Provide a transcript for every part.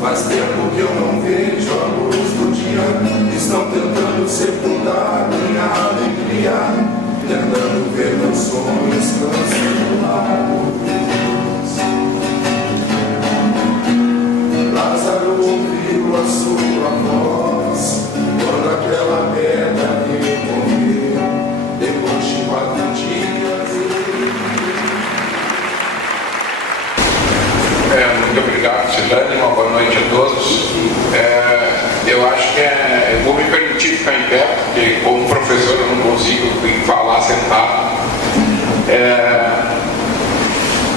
Faz tempo que eu não vejo a luz do dia. Estão tentando sepultar minha alegria, tentando ver meus sonhos cancelados. Lázaro ouviu a sua voz quando aquela pedra me morreu. Depois de 4 dias Muito obrigado, Silane. Uma boa noite a todos. Eu acho que eu vou me permitir ficar em pé, porque como professor eu não consigo falar sentado.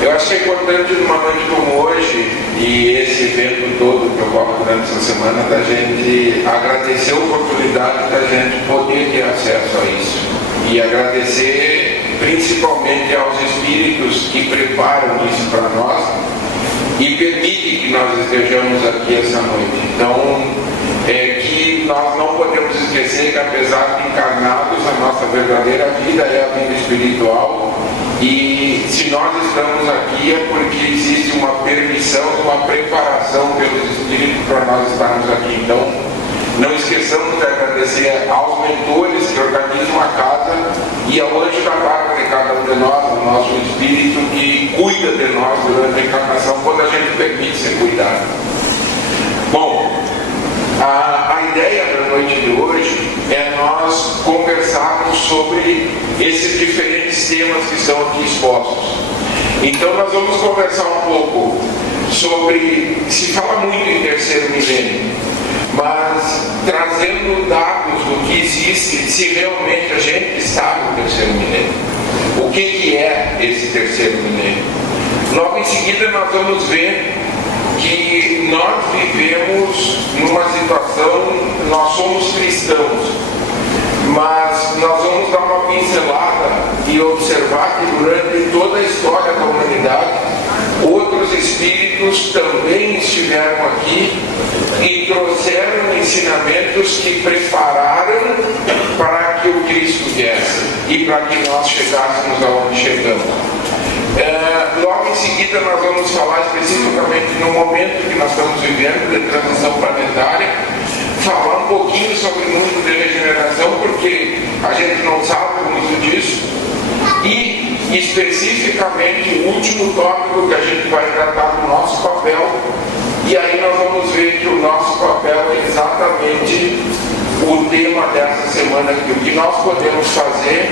Eu acho que é importante numa noite como hoje e esse evento todo que ocorre durante essa semana, da gente agradecer a oportunidade da gente poder ter acesso a isso e agradecer principalmente aos espíritos que preparam isso para nós e permite que nós estejamos aqui essa noite. Então, que nós não podemos esquecer que, apesar de encarnados, a nossa verdadeira vida é a vida espiritual, e se nós estamos aqui é porque existe uma permissão, uma preparação pelos espíritos para nós estarmos aqui. Então, não esqueçamos de agradecer aos mentores que organizam a casa e ao anjo da guarda de cada um de nós, ao nosso espírito que cuida de nós durante a encarnação, quando a gente permite ser cuidado. Bom, a ideia da noite de hoje é nós conversarmos sobre esses diferentes temas que estão aqui expostos. Então nós vamos conversar um pouco sobre, se fala muito em terceiro milênio, mas trazendo dados do que existe, se realmente a gente está no terceiro milênio. O que é esse terceiro milênio? Logo em seguida nós vamos ver que nós vivemos numa situação, nós somos cristãos, mas nós vamos dar uma pincelada e observar que durante toda a história da humanidade outros espíritos também estiveram aqui e trouxeram ensinamentos que prepararam para que o Cristo viesse e para que nós chegássemos aonde chegamos. Logo em seguida nós vamos falar especificamente no momento que nós estamos vivendo de transição planetária, falar um pouquinho sobre o mundo de regeneração, porque a gente não sabe muito disso, e especificamente o último tópico que a gente vai tratar do nosso papel, e aí nós vamos ver que o nosso papel é exatamente o tema dessa semana aqui, o que nós podemos fazer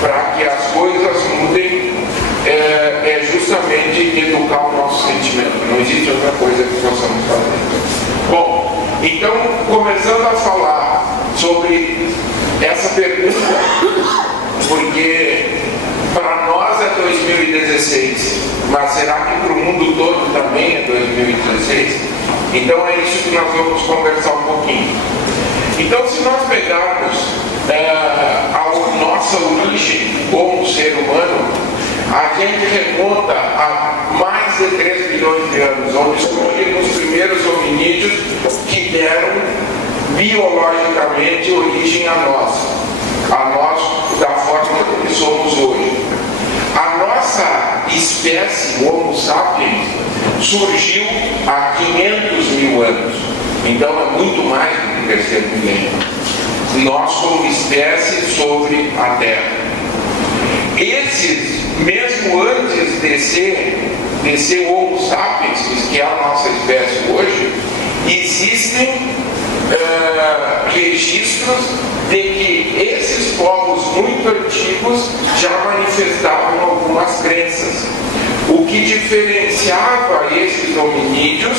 para que as coisas mudem. É justamente educar o nosso sentimento, não existe outra coisa que possamos fazer. Bom, então, começando a falar sobre essa pergunta, porque para nós é 2016, mas será que para o mundo todo também é 2016? Então é isso que nós vamos conversar um pouquinho. Então, se nós pegarmos a nossa origem como ser humano, a gente remonta a mais de 3 bilhões de anos, onde surgiram os primeiros hominídeos que deram biologicamente origem a nós da forma que somos hoje. A nossa espécie, o Homo sapiens, surgiu há 500 mil anos, então é muito mais do que o terceiro milênio. Nós como espécie sobre a Terra. Esses, mesmo antes de ser o Homo sapiens, que é a nossa espécie hoje, existem registros de que esses povos muito antigos já manifestavam algumas crenças, o que diferenciava esses hominídeos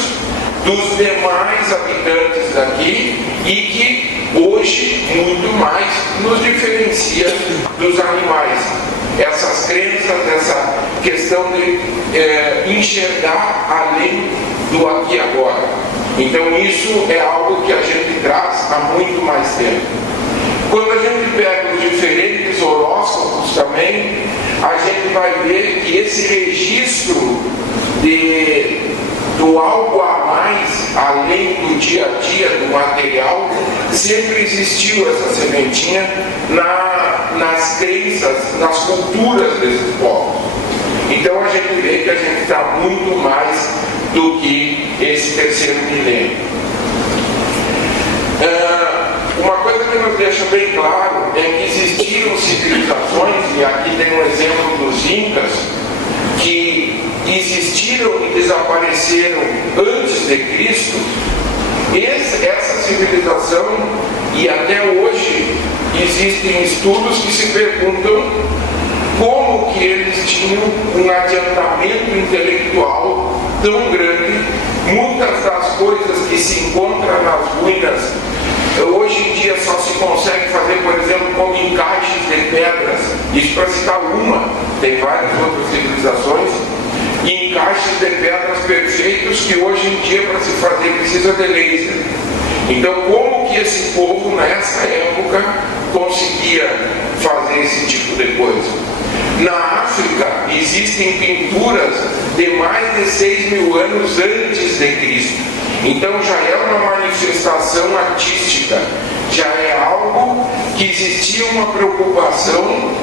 dos demais habitantes daqui e que hoje muito mais nos diferencia dos animais. Essas crenças, essa questão de enxergar além do aqui e agora. Então isso é algo que a gente traz há muito mais tempo. Quando a gente pega os diferentes horóscopos também, a gente vai ver que esse registro do algo a mais, além do dia a dia, do material, sempre existiu essa sementinha nas crenças, nas culturas desses povos. Então a gente vê que a gente está muito mais do que esse terceiro milênio. Uma coisa que nos deixa bem claro é que existiram civilizações, e aqui tem um exemplo dos Incas, que existiram e desapareceram antes de Cristo. Essa civilização, e até hoje existem estudos que se perguntam como que eles tinham um adiantamento intelectual tão grande. Muitas das coisas que se encontram nas ruínas hoje em dia só se consegue fazer, por exemplo, como encaixes de pedras. Isso para citar uma, tem várias outras civilizações, encaixes de pedras perfeitos que hoje em dia para se fazer precisa de laser. Então, como que esse povo nessa época conseguia fazer esse tipo de coisa? Na África existem pinturas de mais de 6.000 anos antes de Cristo. Então já é uma manifestação artística, já é algo que existia uma preocupação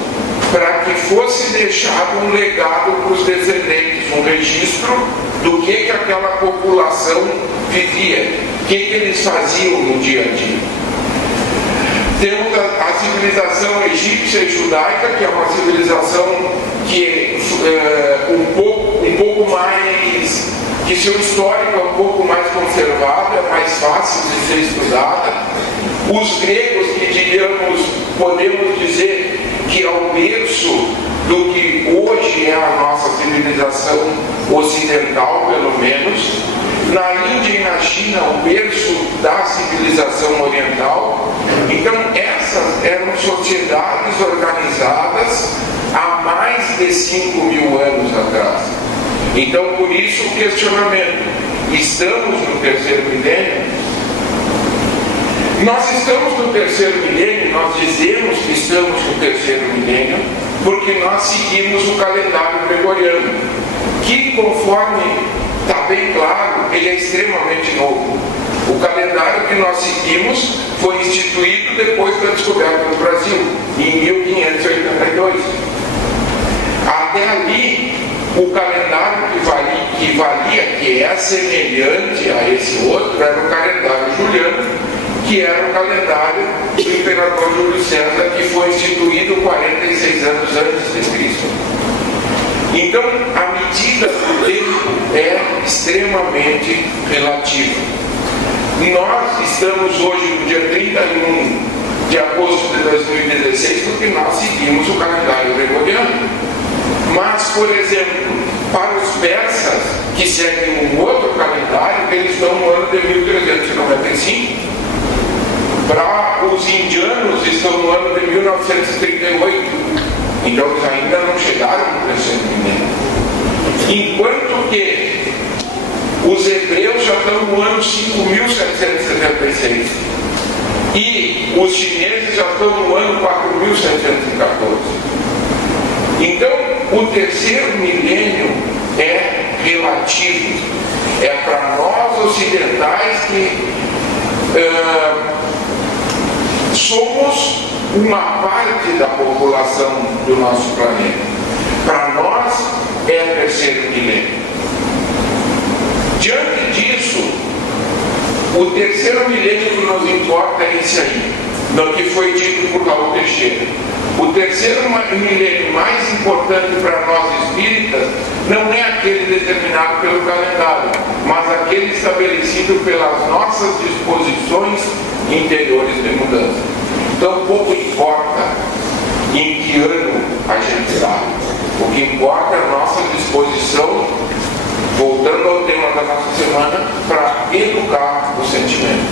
para que fosse deixado um legado para os descendentes, um registro do que aquela população vivia, o que eles faziam no dia a dia. Temos a civilização egípcia e judaica, que é uma civilização que é um pouco mais, que seu histórico é um pouco mais conservado, é mais fácil de ser estudada. Os gregos, que podemos dizer que é o berço do que hoje é a nossa civilização ocidental, pelo menos. Na Índia e na China, o berço da civilização oriental. Então, essas eram sociedades organizadas há mais de 5.000 anos atrás. Então, por isso o questionamento: estamos no terceiro milênio? Nós estamos no terceiro milênio, nós dizemos que estamos no terceiro milênio, porque nós seguimos o calendário gregoriano, que, conforme está bem claro, ele é extremamente novo. O calendário que nós seguimos foi instituído depois da descoberta do Brasil, em 1582. Até ali, o calendário que valia, que é semelhante a esse outro, era o calendário juliano, que era o calendário do imperador Júlio César, que foi instituído 46 anos antes de Cristo. Então, a medida do tempo é extremamente relativa. Nós estamos hoje no dia 31 de agosto de 2016 porque nós seguimos o calendário gregoriano. Mas, por exemplo, para os persas, que seguem um outro calendário, eles estão no ano de 1395. Para os indianos, estão no ano de 1938. Então, eles ainda não chegaram no terceiro milênio. Enquanto que os hebreus já estão no ano 5.776. E os chineses já estão no ano 4.714. Então, o terceiro milênio é relativo. É para nós ocidentais que somos uma parte da população do nosso planeta. Para nós é terceiro milênio. Diante disso, o terceiro milênio que nos importa é esse aí, no que foi dito por Raul Teixeira. O terceiro milênio mais importante para nós espíritas não é aquele determinado pelo calendário, mas aquele estabelecido pelas nossas disposições interiores de mudança. Então, pouco importa em que ano a gente está. O que importa é a nossa disposição, voltando ao tema da nossa semana, para educar o sentimento.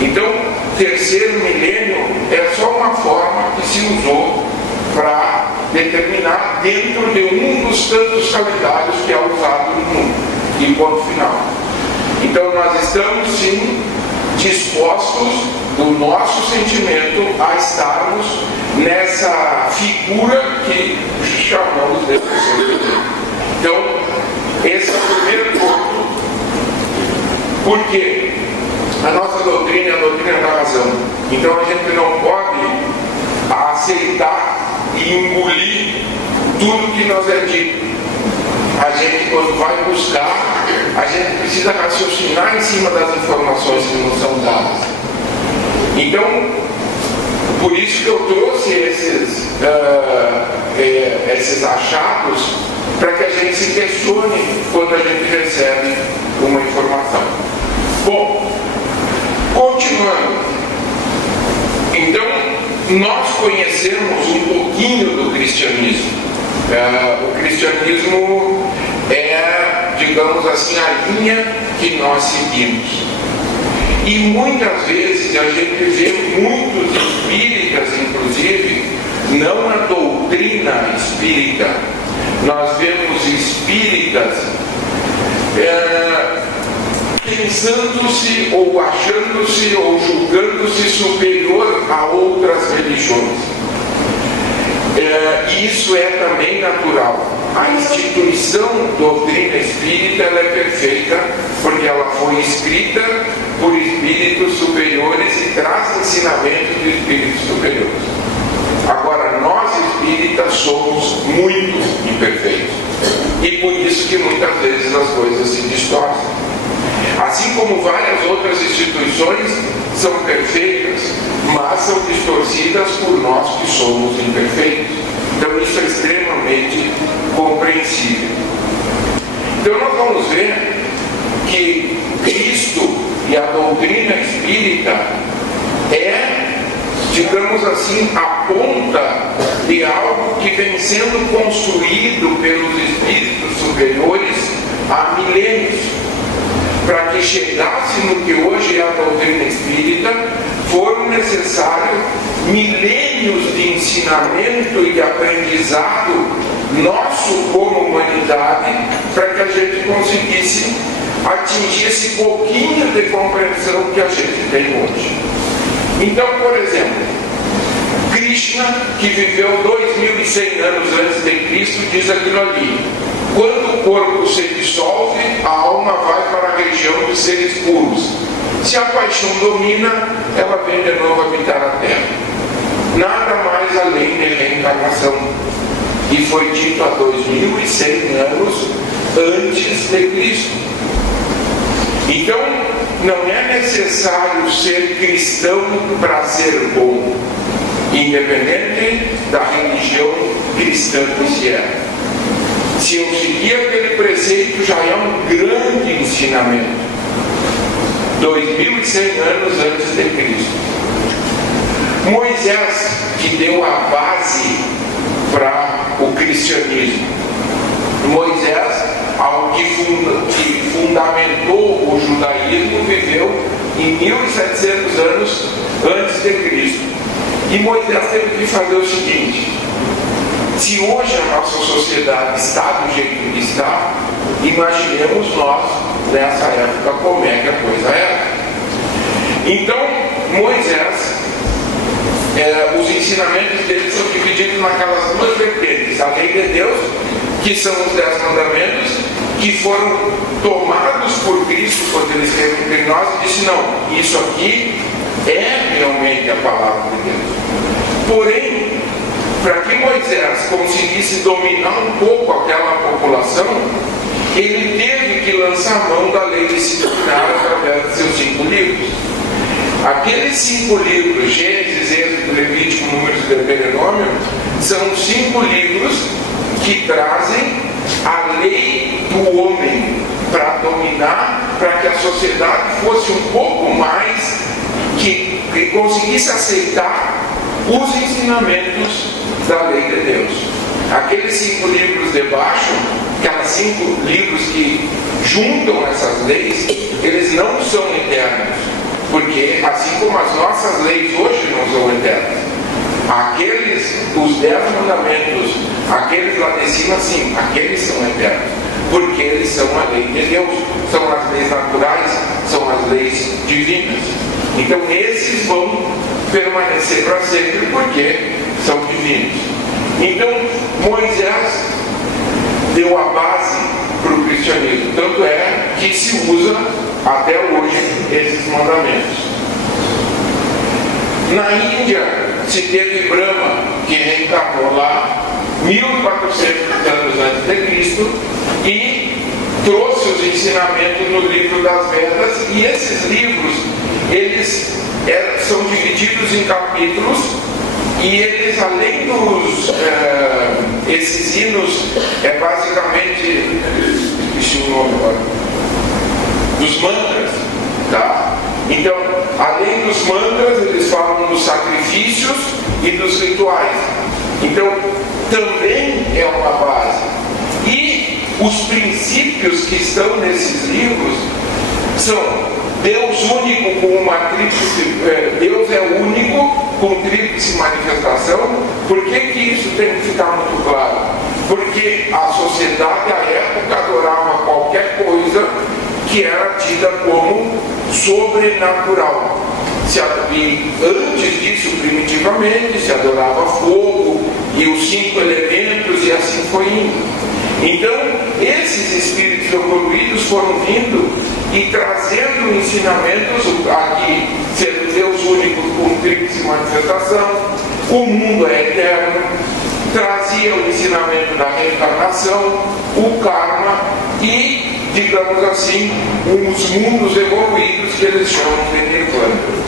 Então, terceiro milênio é só uma forma que se usou para determinar dentro de um dos tantos calendários que é usado no mundo. E ponto final. Então, nós estamos sim dispostos do nosso sentimento a estarmos nessa figura que chamamos de terceiro milênio. Então, esse é o primeiro ponto. Por quê? A nossa doutrina é a doutrina da razão. Então a gente não pode aceitar e engolir tudo que nos é dito. A gente, quando vai buscar, a gente precisa raciocinar em cima das informações que nos são dadas. Então, por isso que eu trouxe esses achados, para que a gente se questione quando a gente recebe uma informação. Bom, continuando. Então, nós conhecemos um pouquinho do cristianismo. O cristianismo é, digamos assim, a linha que nós seguimos. E muitas vezes a gente vê muitos espíritas, inclusive, não na doutrina espírita, nós vemos espíritas pensando-se ou achando-se ou julgando-se superior a outras religiões. E isso é também natural. A instituição doutrina espírita ela é perfeita porque ela foi escrita por espíritos superiores e traz ensinamentos de espíritos superiores. Agora, nós espíritas somos muito imperfeitos e por isso que muitas vezes as coisas se distorcem. Assim como várias outras instituições são perfeitas, mas são distorcidas por nós que somos imperfeitos. Então isso é extremamente compreensível. Então nós vamos ver que Cristo e a doutrina espírita é, digamos assim, a ponta de algo que vem sendo construído pelos espíritos superiores há milênios. Para que chegasse no que hoje é a doutrina espírita, foram necessários milênios de ensinamento e de aprendizado nosso como humanidade, para que a gente conseguisse atingir esse pouquinho de compreensão que a gente tem hoje. Então, por exemplo, Krishna, que viveu 2100 anos antes de Cristo, diz aquilo ali: quando o corpo se dissolve, a alma vai para a região dos seres puros. Se a paixão domina, ela vem de novo habitar a terra. Nada mais além de reencarnação. E foi dito há 2100 anos antes de Cristo. Então, não é necessário ser cristão para ser bom, independente da religião cristã que se é. Se eu seguir aquele preceito, já é um grande ensinamento. 2100 anos antes de Cristo. Moisés, que deu a base para o cristianismo. Moisés, que fundamentou o judaísmo, viveu em 1700 anos antes de Cristo. E Moisés teve que fazer o seguinte: se hoje a nossa sociedade está do jeito que está, imaginemos nós, nessa época, como é que a coisa era. Então, Moisés, os ensinamentos dele são divididos naquelas duas vertentes: a lei de Deus, que são os 10 mandamentos, que foram tomados por Cristo quando ele esteve entre nós e disse: não, isso aqui é realmente a palavra de Deus. Porém, para que Moisés conseguisse dominar um pouco aquela população, ele teve que lançar mão da lei disciplinar através de seus 5 livros. Aqueles 5 livros, Gênesis, Êxodo, Levítico, Números e Deuteronômio, são 5 livros que trazem a lei do homem para dominar, para que a sociedade fosse um pouco mais, que conseguisse aceitar os ensinamentos da lei de Deus. Aqueles 5 livros de baixo, aqueles 5 livros que juntam essas leis, eles não são eternos, porque assim como as nossas leis hoje não são eternas, os 10 mandamentos, aqueles lá de cima, sim, aqueles são eternos, porque eles são a lei de Deus, são as leis naturais, são as leis divinas. Então esses vão permanecer para sempre porque são divinos. Então Moisés deu a base para o cristianismo, tanto é que se usa até hoje esses mandamentos. Na Índia se teve Brahma, que reencarnou lá 1400 anos antes de Cristo e trouxe os ensinamentos no livro das Vedas, e esses livros eles são divididos em capítulos, e eles, além dos esses hinos, basicamente, esqueci o nome agora, dos mantras, tá? Então, além dos mantras, eles falam dos sacrifícios e dos rituais. Então, também é uma base. E os princípios que estão nesses livros são Deus único com uma tríplice, Deus é único com tríplice manifestação. Por que isso tem que ficar muito claro? Porque a sociedade à época adorava qualquer coisa que era tida como sobrenatural. E antes disso, primitivamente, se adorava fogo e os 5 elementos, e assim foi indo. Então, esses espíritos evoluídos foram vindo e trazendo ensinamentos, aqui, sendo Deus único com tríplice manifestação, o mundo é eterno, trazia o ensinamento da reencarnação, o karma e, digamos assim, os mundos evoluídos que eles chamam de nirvana.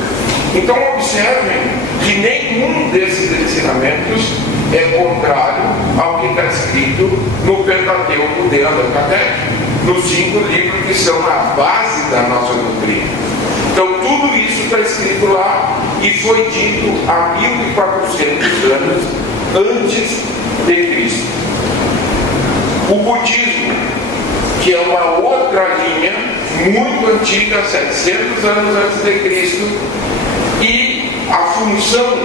Então observem que nenhum desses ensinamentos é contrário ao que está escrito no Pentateuco de Allan Kardec, nos 5 livros que são a base da nossa doutrina. Então tudo isso está escrito lá e foi dito há 1400 anos antes de Cristo. O budismo, que é uma outra linha muito antiga, 700 anos antes de Cristo, e a função,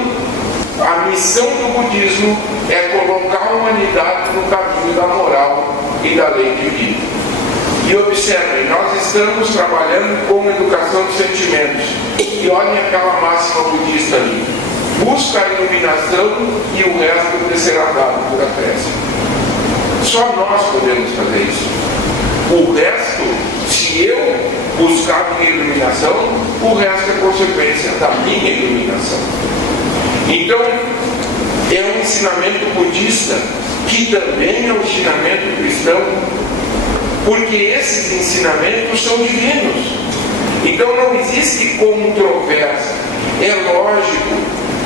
a missão do budismo é colocar a humanidade no caminho da moral e da lei divina. E observem, nós estamos trabalhando com educação de sentimentos. E olhem aquela máxima budista ali: busca a iluminação e o resto lhe será dado por acréscimo. Só nós podemos fazer isso. O resto, se eu buscar minha iluminação, o resto é consequência da minha iluminação. Então, é um ensinamento budista que também é um ensinamento cristão, porque esses ensinamentos são divinos. Então não existe controvérsia. É lógico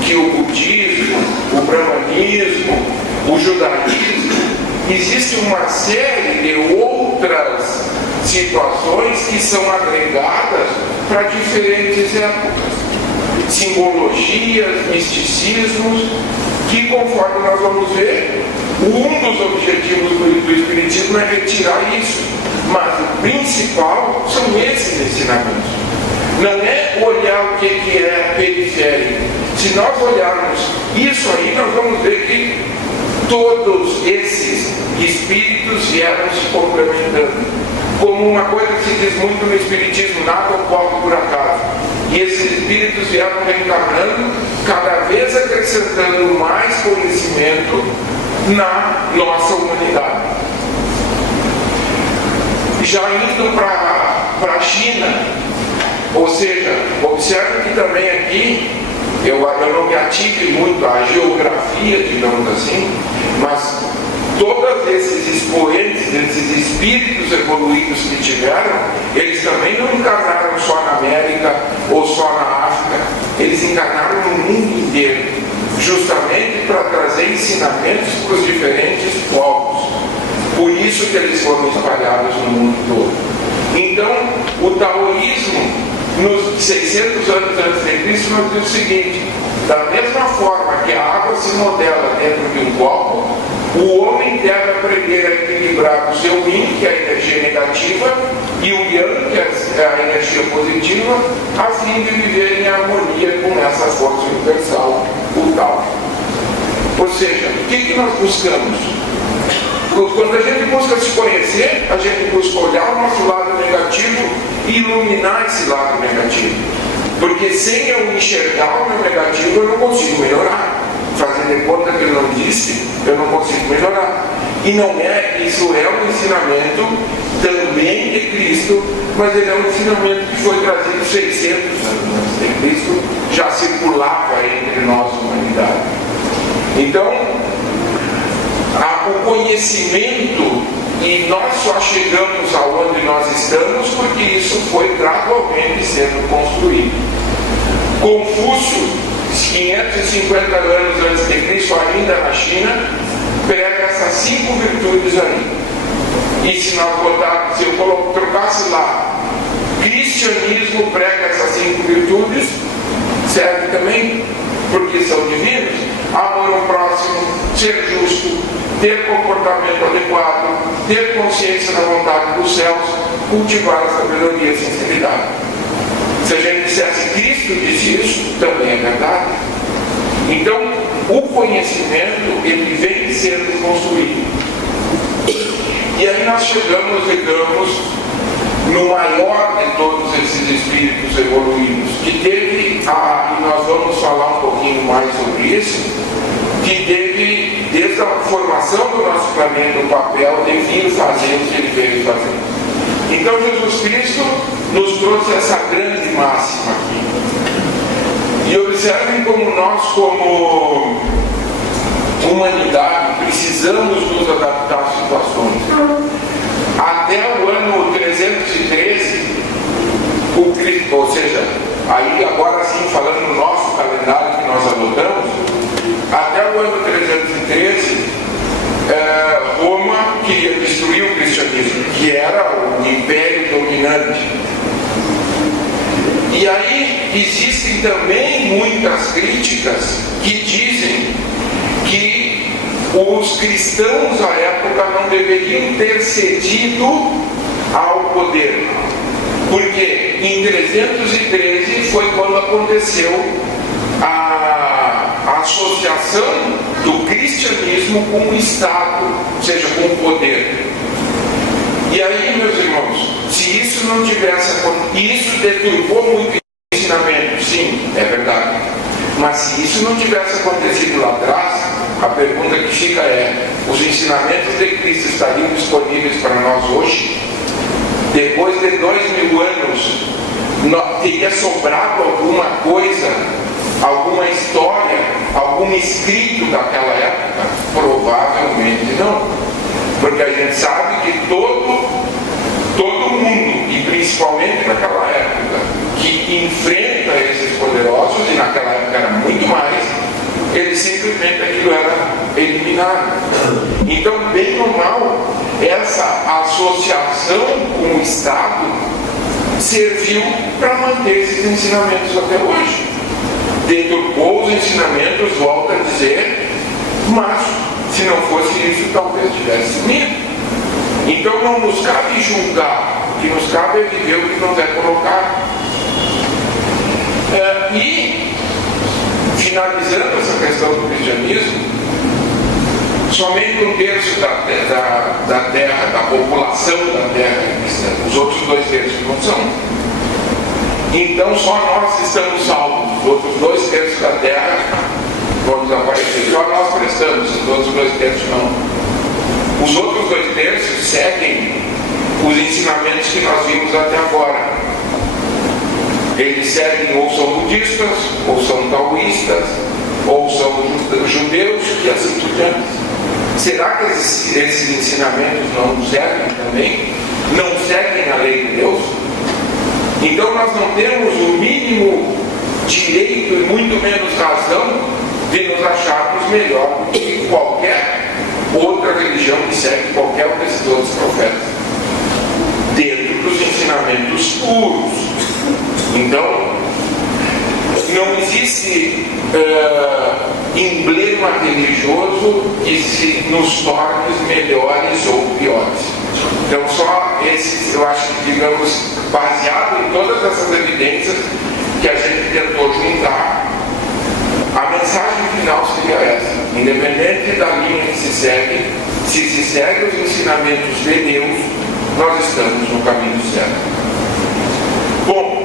que o budismo, o brahmanismo, o judaísmo, existe uma série de outras situações que são agregadas para diferentes épocas, simbologias, misticismos, que, conforme nós vamos ver, um dos objetivos do Espiritismo é retirar isso, mas o principal são esses ensinamentos. Não é olhar o que é periférico. Se nós olharmos isso aí, nós vamos ver que todos esses espíritos vieram se complementando. Como uma coisa que se diz muito no Espiritismo: nada ocorre por acaso. E esses espíritos vieram reencarnando, cada vez acrescentando mais conhecimento na nossa humanidade. Já indo para a China, ou seja, observe que também aqui, eu não me ative muito à geografia, digamos assim, mas todos esses expoentes, esses espíritos evoluídos que tiveram, eles também não encarnaram só na América ou só na África, eles encarnaram no mundo inteiro, justamente para trazer ensinamentos para os diferentes povos. Por isso que eles foram espalhados no mundo todo. Então, o taoísmo, nos 600 anos antes de Cristo, nos diz o seguinte: da mesma forma que a água se modela dentro de um copo, o homem deve aprender a equilibrar o seu yin, que é a energia negativa, e o yang, que é a energia positiva, a fim de viver em harmonia com essa força universal, o Tao. Ou seja, o que nós buscamos? Quando a gente busca se conhecer, a gente busca olhar o nosso lado negativo e iluminar esse lado negativo. Porque sem eu enxergar o meu negativo, eu não consigo melhorar. Fazendo de conta que ele não disse, eu não consigo melhorar. E não é, isso é um ensinamento também de Cristo, mas ele é um ensinamento que foi trazido 600 anos antes de Cristo, já circulava entre nós, humanidade. Então, o conhecimento, e nós só chegamos aonde nós estamos porque isso foi gradualmente sendo construído. Confúcio, 550 anos antes de Cristo, ainda na China, prega essas 5 virtudes aí. E se eu trocasse lá, cristianismo prega essas 5 virtudes, serve também, porque são divinos: amor ao próximo, ser justo, ter comportamento adequado, ter consciência da vontade dos céus, cultivar a sabedoria e a sinceridade. Se a gente dissesse Cristo disse isso, também é verdade. Então, o conhecimento, ele vem sendo construído. E aí nós chegamos, digamos, no maior de todos esses espíritos evoluídos, que teve, e nós vamos falar um pouquinho mais sobre isso, que teve, desde a formação do nosso planeta, o papel de vir fazer o que ele veio fazer. Então Jesus Cristo nos trouxe essa grande máxima aqui. E observem como nós, como humanidade, precisamos nos adaptar às situações. Até o ano 313, ou seja, aí agora sim falando no nosso calendário que nós adotamos, até o ano 313, Roma queria destruir o cristianismo, que era o império dominante. E aí existem também muitas críticas que dizem que os cristãos à época não deveriam ter cedido ao poder, porque em 313 foi quando aconteceu a associação do cristianismo com o Estado, ou seja, com o poder. E aí, meus irmãos, se isso não tivesse acontecido, isso deturpou muito o ensinamento, sim, é verdade. Mas se isso não tivesse acontecido lá atrás, a pergunta que fica é: os ensinamentos de Cristo estariam disponíveis para nós hoje? Depois de 2000 anos, teria sobrado alguma coisa, alguma história, algum escrito daquela época? Provavelmente não. Porque a gente sabe que todo mundo, e principalmente naquela época, que enfrenta esses poderosos, e naquela época era muito mais, ele simplesmente aquilo era eliminado. Então, bem ou mal, essa associação com o Estado serviu para manter esses ensinamentos até hoje. Deturpou os ensinamentos, volto a dizer, mas se não fosse isso, talvez tivesse sumido. Então não nos cabe julgar, o que nos cabe é viver o que nos é colocado. E finalizando essa questão do cristianismo, somente 1/3 da terra, da população da terra é cristã, os outros 2/3 não são. Então só nós estamos salvos, os outros 2/3 da terra vão desaparecer. Só nós prestamos, os outros 2/3 não. Os outros 2/3 seguem os ensinamentos que nós vimos até agora. Eles seguem, ou são budistas, ou são taoístas, ou são judeus, e assim por diante. Será que esses ensinamentos não servem também? Não seguem a lei de Deus? Então nós não temos o mínimo direito e muito menos razão de nos acharmos melhor que qualquer outra religião que segue qualquer um desses outros profetas, dentro dos ensinamentos puros. Então, não existe emblema religioso que nos torne melhores ou piores. Então, só esses, eu acho que, digamos, baseado em todas essas evidências que a gente tentou juntar, a mensagem final seria essa: independente da linha que se segue, se segue os ensinamentos de Deus, nós estamos no caminho certo. Bom,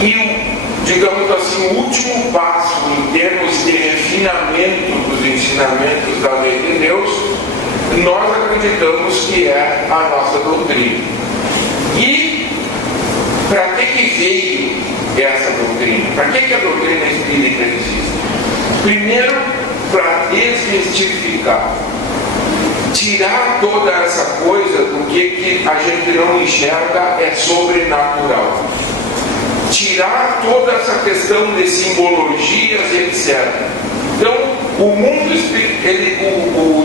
e digamos assim, o último passo em termos de refinamento dos ensinamentos da lei de Deus, nós acreditamos que é a nossa doutrina. E para que veio essa doutrina? Para que a doutrina espírita existe? Primeiro, para desmistificar, tirar toda essa coisa do que a gente não enxerga é sobrenatural, tirar toda essa questão de simbologias, etc. Então, o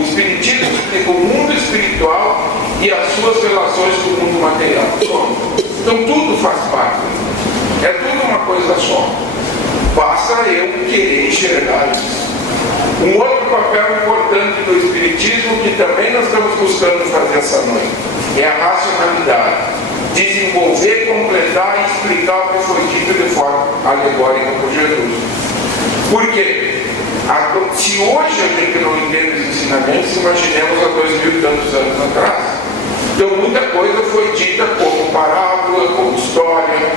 Espiritismo explica o mundo espiritual e as suas relações com o mundo material. Então, tudo faz parte. É tudo uma coisa só. Basta eu querer enxergar isso. Um outro papel importante do Espiritismo, que também nós estamos buscando fazer essa noite, é a racionalidade. Desenvolver, completar e explicar o que foi dito de forma alegórica por Jesus. Por quê? Se hoje a gente não entende os ensinamentos, imaginemos há 2000 e tantos anos atrás. Então muita coisa foi dita como parábola, como história,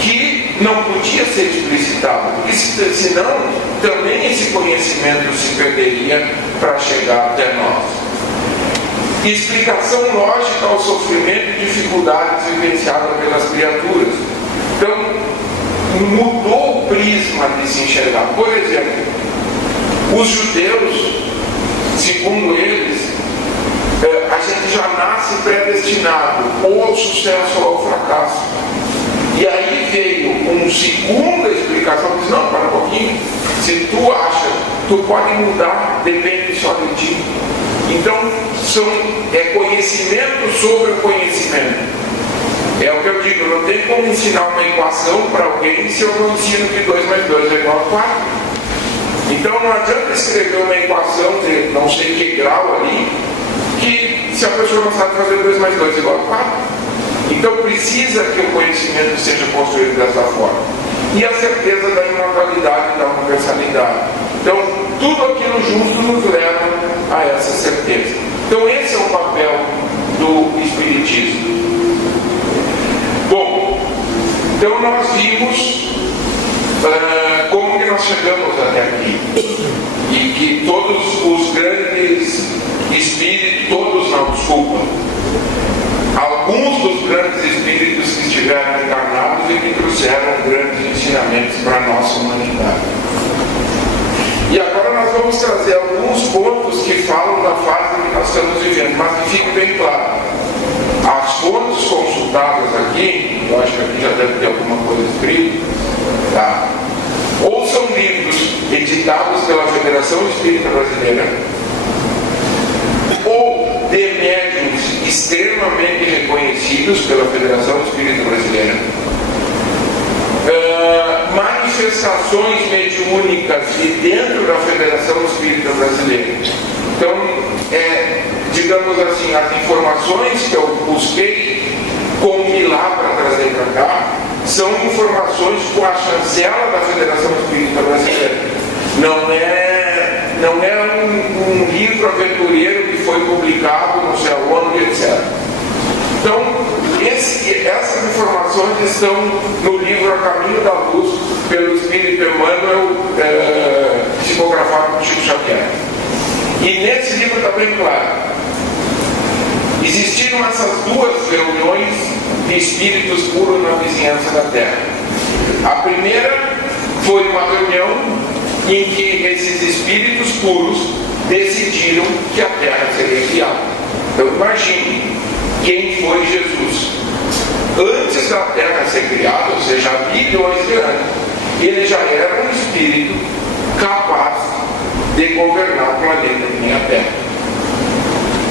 que não podia ser explicitada, porque senão também esse conhecimento se perderia para chegar até nós. Explicação lógica ao sofrimento e dificuldades vivenciadas pelas criaturas. Então, mudou o prisma de se enxergar. Por exemplo, os judeus, segundo eles, a gente já nasce predestinado ou ao sucesso ou ao fracasso. E aí veio uma segunda explicação, diz, não, para um pouquinho, se tu acha, tu pode mudar, depende só de ti. Então, é conhecimento sobre o conhecimento. É o que eu digo, não tem como ensinar uma equação para alguém se eu não ensino que 2 mais 2 é igual a 4. Então não adianta escrever uma equação de não sei que grau ali, que se a pessoa não sabe fazer 2 mais 2 é igual a 4. Então precisa que o conhecimento seja construído dessa forma. E a certeza da imortalidade e da universalidade. Então tudo aquilo junto nos leva a essa certeza. Então esse é o papel do Espiritismo. Bom, então nós vimos como que nós chegamos até aqui. E que todos os grandes espíritos, todos não, desculpa, alguns dos grandes espíritos que estiveram encarnados e que trouxeram grandes ensinamentos para a nossa humanidade. E agora nós vamos trazer alguns pontos que falam da fase que nós estamos vivendo, mas que fique bem claro. As fontes consultadas aqui, eu acho que aqui já deve ter alguma coisa escrita, tá? Ou são livros editados pela Federação Espírita Brasileira, ou de médiuns extremamente reconhecidos pela Federação Espírita Brasileira, manifestações mediúnicas de dentro da Federação Espírita Brasileira. Então, digamos assim, as informações que eu busquei compilar para trazer para cá são informações com a chancela da Federação Espírita Brasileira. Não é um livro aventureiro que foi publicado não sei aonde, etc. Então, essas informações estão no livro A Caminho da Luz, pelo Espírito Emmanuel, psicografado por Chico Xavier. E nesse livro está bem claro. Existiram essas duas reuniões de espíritos puros na vizinhança da Terra. A primeira foi uma reunião em que esses espíritos puros decidiram que a Terra seria criada. Então imagine quem foi Jesus. Antes da Terra ser criada, ou seja, há bilhões de anos, ele já era um espírito capaz de governar o planeta que nem a Terra.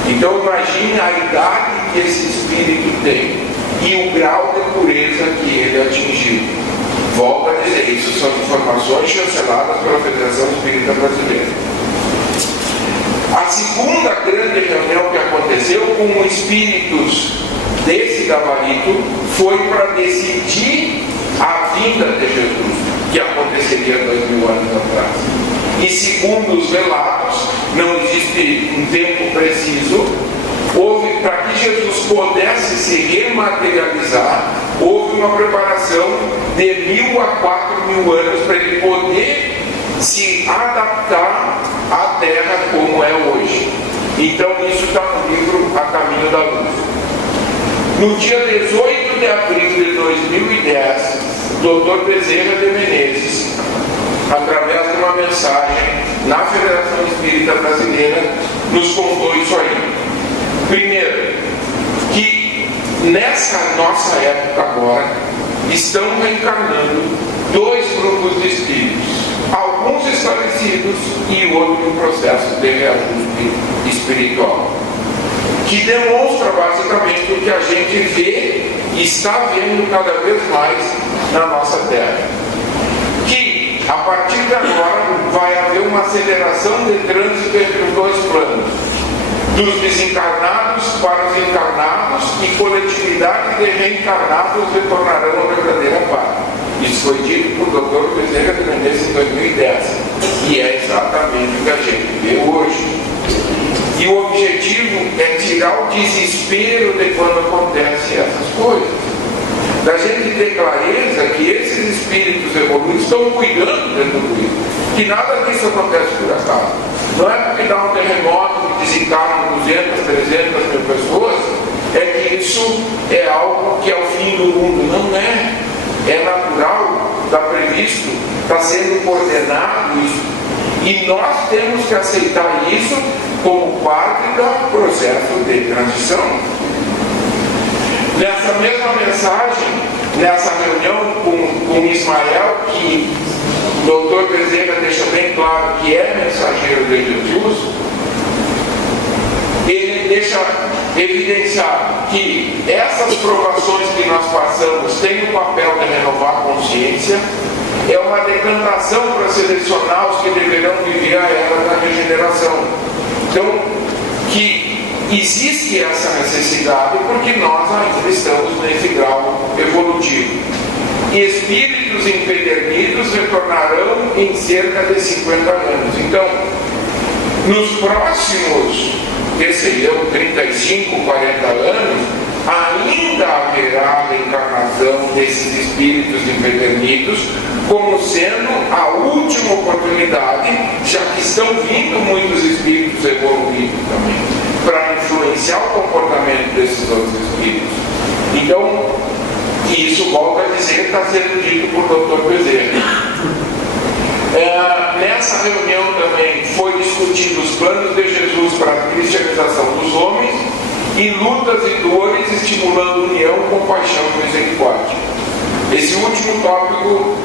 Então imagine a idade que esse espírito tem e o grau de pureza que ele atingiu. Volto a dizer, isso são informações chanceladas pela Federação Espírita Brasileira. A segunda grande reunião que aconteceu com espíritos desse gabarito foi para decidir a vinda de Jesus, que aconteceria 2000 anos atrás. E segundo os relatos, não existe um tempo preciso, houve, para que Jesus pudesse se rematerializar, houve uma preparação de 1000 a 4000 anos para ele poder se adaptar à Terra como é hoje. Então isso está no livro A Caminho da Luz. No dia 18 de abril de 2010, Dr. Bezerra de Menezes, através de uma mensagem na Federação Espírita Brasileira, nos contou isso aí. Primeiro, que nessa nossa época agora, estão reencarnando dois grupos de espíritos, alguns esclarecidos e outro em processo de reajuste espiritual, que demonstra basicamente o que a gente vê e está vendo cada vez mais na nossa Terra. Que a partir de agora vai haver uma aceleração de trânsito entre os dois planos, dos desencarnados para os encarnados, e coletividade de reencarnados retornarão à verdadeira pátria. Isso foi dito por Dr. Bezerra de Menezes em 2010, e é exatamente o que a gente vê hoje. E o objetivo é tirar o desespero de quando acontecem essas coisas. Da gente ter clareza que esses espíritos evoluídos estão cuidando de tudo isso, que nada disso acontece por acaso. Não é porque dá um terremoto que desencarnam 200, 300 mil pessoas, é que isso é algo que é o fim do mundo. Não é. É natural, está previsto, está sendo coordenado isso. E nós temos que aceitar isso como parte do processo de transição. Nessa mesma mensagem, nessa reunião com Ismael, que o doutor Bezerra deixa bem claro que é mensageiro de Jesus, ele deixa evidenciar que essas provações que nós passamos têm o papel de renovar a consciência, é uma decantação para selecionar os que deverão viver a era da regeneração. Então, que existe essa necessidade porque nós ainda estamos nesse grau evolutivo. Espíritos empedernidos retornarão em cerca de 50 anos. Então, nos próximos, que seriam 35, 40 anos, ainda haverá a reencarnação desses espíritos empedernidos como sendo a última oportunidade, já que estão vindo muitos espíritos evoluídos também, para influenciar o comportamento desses outros espíritos. Então, isso volta a dizer que está sendo dito por Dr. Bezerra. Nessa reunião também foi discutido os planos de Jesus para a cristianização dos homens e lutas e dores estimulando união, compaixão e misericórdia. Esse último tópico,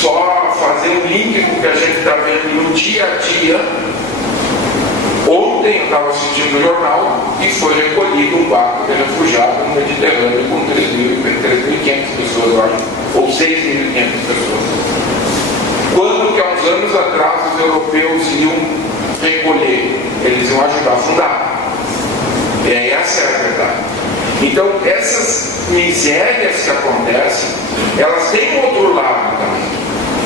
só fazer um link com o que a gente está vendo no dia a dia. Ontem eu estava assistindo o jornal e foi recolhido um barco de refugiados no Mediterrâneo com 3.500 pessoas, eu acho, ou 6.500 pessoas. Quando que há uns anos atrás os europeus iam recolher, eles iam ajudar a afundar. Essa é a verdade. Então, essas misérias que acontecem, elas têm um outro lado também.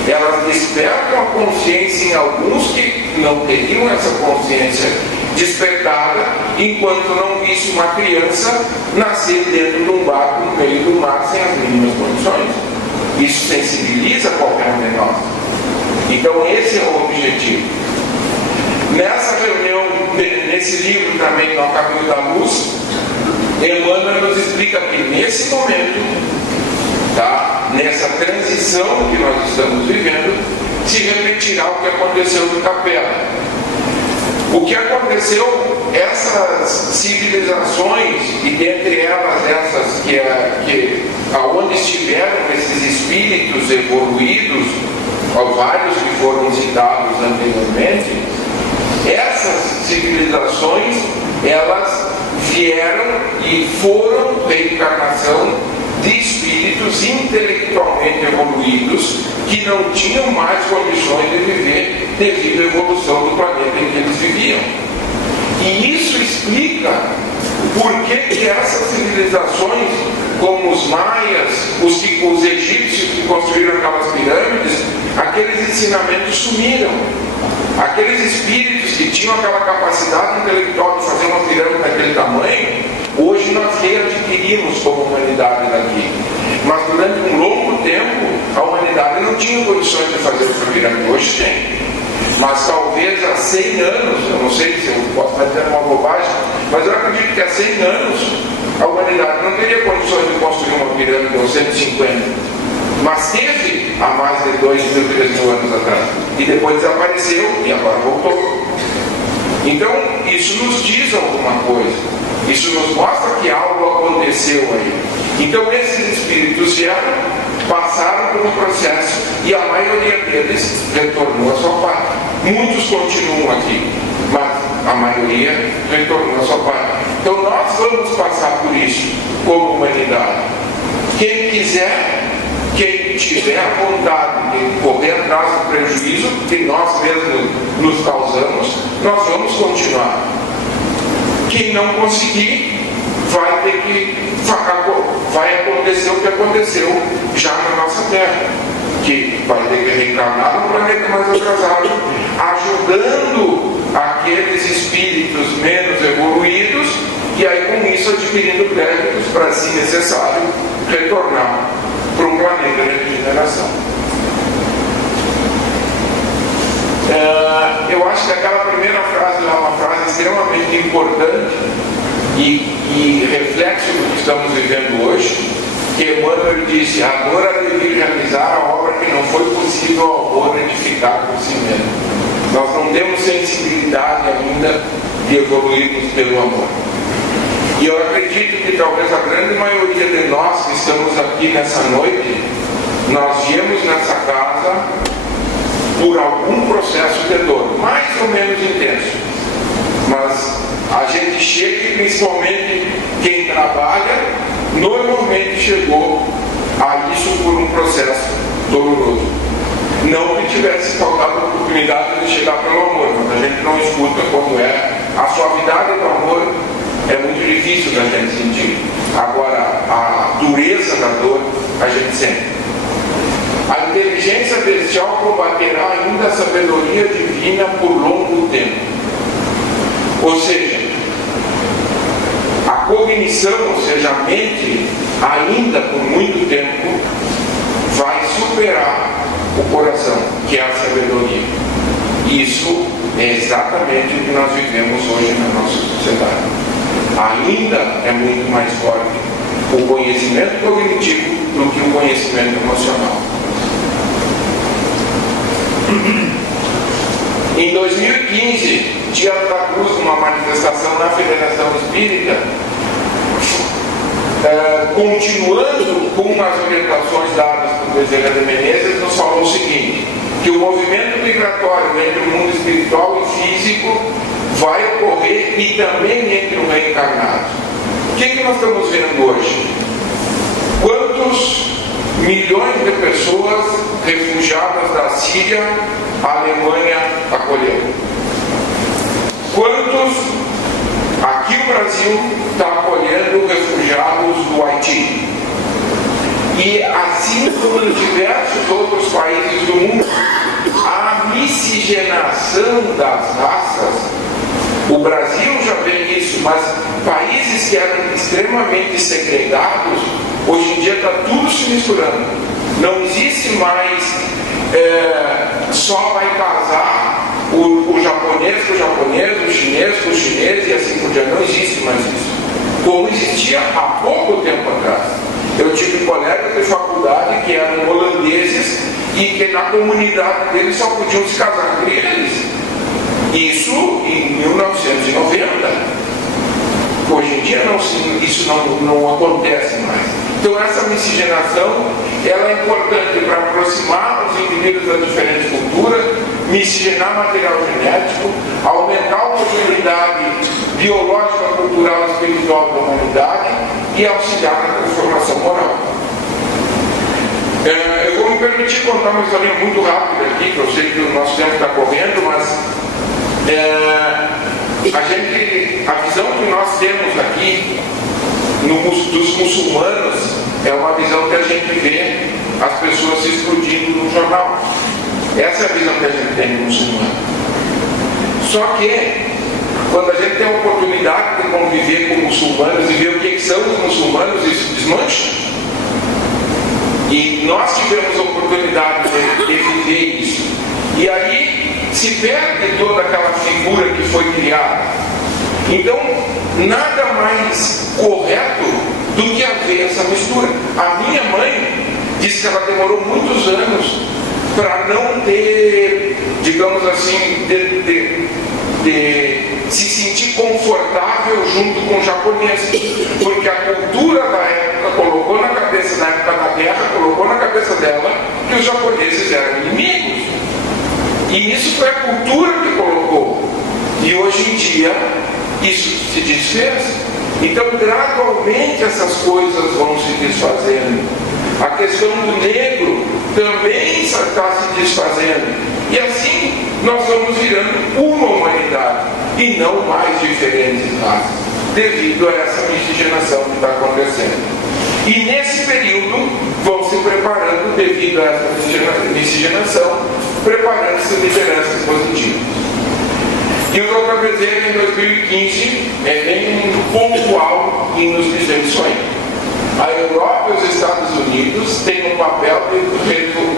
Elas despertam a consciência em alguns que não teriam essa consciência despertada enquanto não visse uma criança nascer dentro de um barco no meio do mar sem as mínimas condições. Isso sensibiliza qualquer um de nós. Então esse é o objetivo. Nessa reunião, nesse livro também, No Caminho da Luz, Emmanuel nos explica que nesse momento, tá, nessa transição que nós estamos vivendo, se repetirá o que aconteceu no Capela. O que aconteceu, essas civilizações, e dentre elas essas aonde estiveram esses espíritos evoluídos, vários que foram citados anteriormente, essas civilizações, elas vieram e foram reencarnação de espíritos intelectualmente evoluídos que não tinham mais condições de viver devido à evolução do planeta em que eles viviam. E isso explica por que essas civilizações, como os maias, os egípcios que construíram aquelas pirâmides, aqueles ensinamentos sumiram. Aqueles espíritos que tinham aquela capacidade intelectual de fazer uma pirâmide daquele tamanho, hoje nós readquirimos como humanidade daqui. Mas durante um longo tempo, a humanidade não tinha condições de fazer essa pirâmide. Hoje tem. Mas talvez há 100 anos, eu não sei se eu posso estar dizendo uma bobagem, mas eu acredito que há 100 anos a humanidade não teria condições de construir uma pirâmide ou 150. mas teve há mais de 2.000, 3.000 anos atrás, e depois desapareceu e agora voltou. Então, isso nos diz alguma coisa, isso nos mostra que algo aconteceu aí. Então, esses espíritos vieram, passaram por um processo e a maioria deles retornou à sua pátria. Muitos continuam aqui, mas a maioria retornou à sua pátria. Então, nós vamos passar por isso como humanidade. Quem quiser, quem tiver a vontade de correr atrás do prejuízo que nós mesmos nos causamos, nós vamos continuar. Quem não conseguir, vai acontecer o que aconteceu já na nossa Terra, que vai ter que reencarnar no planeta mais atrasado, ajudando aqueles espíritos menos evoluídos, e aí com isso adquirindo créditos para, se necessário, retornar para um planeta de regeneração. Eu acho que aquela primeira frase lá é uma frase extremamente importante e reflexo do que estamos vivendo hoje, que Emmanuel disse: a dor há de vir realizar a obra que não foi possível ao amor edificar por si mesmo. Nós não temos sensibilidade ainda de evoluirmos pelo amor. E eu acredito que talvez a grande maioria de nós que estamos aqui nessa noite, nós viemos nessa casa por algum processo de dor, mais ou menos intenso. Mas a gente chega, e principalmente quem trabalha, normalmente chegou a isso por um processo doloroso. Não que tivesse faltado a oportunidade de chegar pelo amor, mas a gente não escuta como é. A suavidade do amor é muito difícil da gente sentir. Agora, a dureza da dor, a gente sente. A inteligência bestial combaterá ainda a sabedoria divina por longo tempo. Ou seja, a cognição, ou seja, a mente, ainda por muito tempo, vai superar o coração, que é a sabedoria. Isso é exatamente o que nós vivemos hoje na nossa sociedade. Ainda é muito mais forte o conhecimento cognitivo do que o conhecimento emocional. Em 2015, Dia da Cruz, numa manifestação na Federação Espírita, continuando com as orientações dadas por Bezerra de Menezes, nos falou o seguinte: que o movimento migratório entre o mundo espiritual e físico vai ocorrer e também entre o reencarnado. O que nós estamos vendo hoje? Quantos milhões de pessoas refugiadas da Síria a Alemanha acolheu? Quantos aqui o Brasil está acolhendo refugiados do Haiti? E assim como em diversos outros países do mundo, a miscigenação das raças, o Brasil já vê isso, mas países que eram extremamente segregados, hoje em dia está tudo se misturando. Não existe mais só vai casar o japonês com o japonês, o chinês com o chinês e assim por diante. Não existe mais isso, como existia há pouco tempo atrás. Eu tive colegas de faculdade que eram holandeses e que na comunidade deles só podiam se casar entre eles. Isso em 1990. Hoje em dia isso não acontece mais. Então essa miscigenação ela é importante para aproximar os indivíduos das diferentes culturas, miscigenar material genético, aumentar a homogeneidade biológica, cultural e espiritual da humanidade e auxiliar na transformação moral. Eu vou me permitir contar uma historinha muito rápida aqui, que eu sei que o nosso tempo está correndo, mas a visão que nós temos aqui dos muçulmanos é uma visão que a gente vê as pessoas se explodindo no jornal. Essa é a visão que a gente tem do muçulmano. Só que quando a gente tem a oportunidade de conviver com muçulmanos e ver o que são os muçulmanos, isso desmancha. E nós tivemos a oportunidade de viver isso. E aí se perde toda aquela figura que foi criada. Então, nada mais correto do que haver essa mistura. A minha mãe diz que ela demorou muitos anos para não ter, digamos assim, de se sentir confortável junto com o japonês, porque a cultura da época colocou na cabeça, na época da guerra, colocou na cabeça dela que os japoneses eram inimigos. E isso foi a cultura que colocou. E hoje em dia isso se desfez. Então gradualmente essas coisas vão se desfazendo. A questão do negro também está se desfazendo. E assim nós vamos virando uma humanidade e não mais diferentes raças, devido a essa miscigenação que está acontecendo. E nesse período vão se preparando, devido a essa miscigenação, preparando-se lideranças positivas. E o Dr. Bezerra, em 2015, é bem pontual em nos dizer isso aí. A Europa e os Estados Unidos têm o papel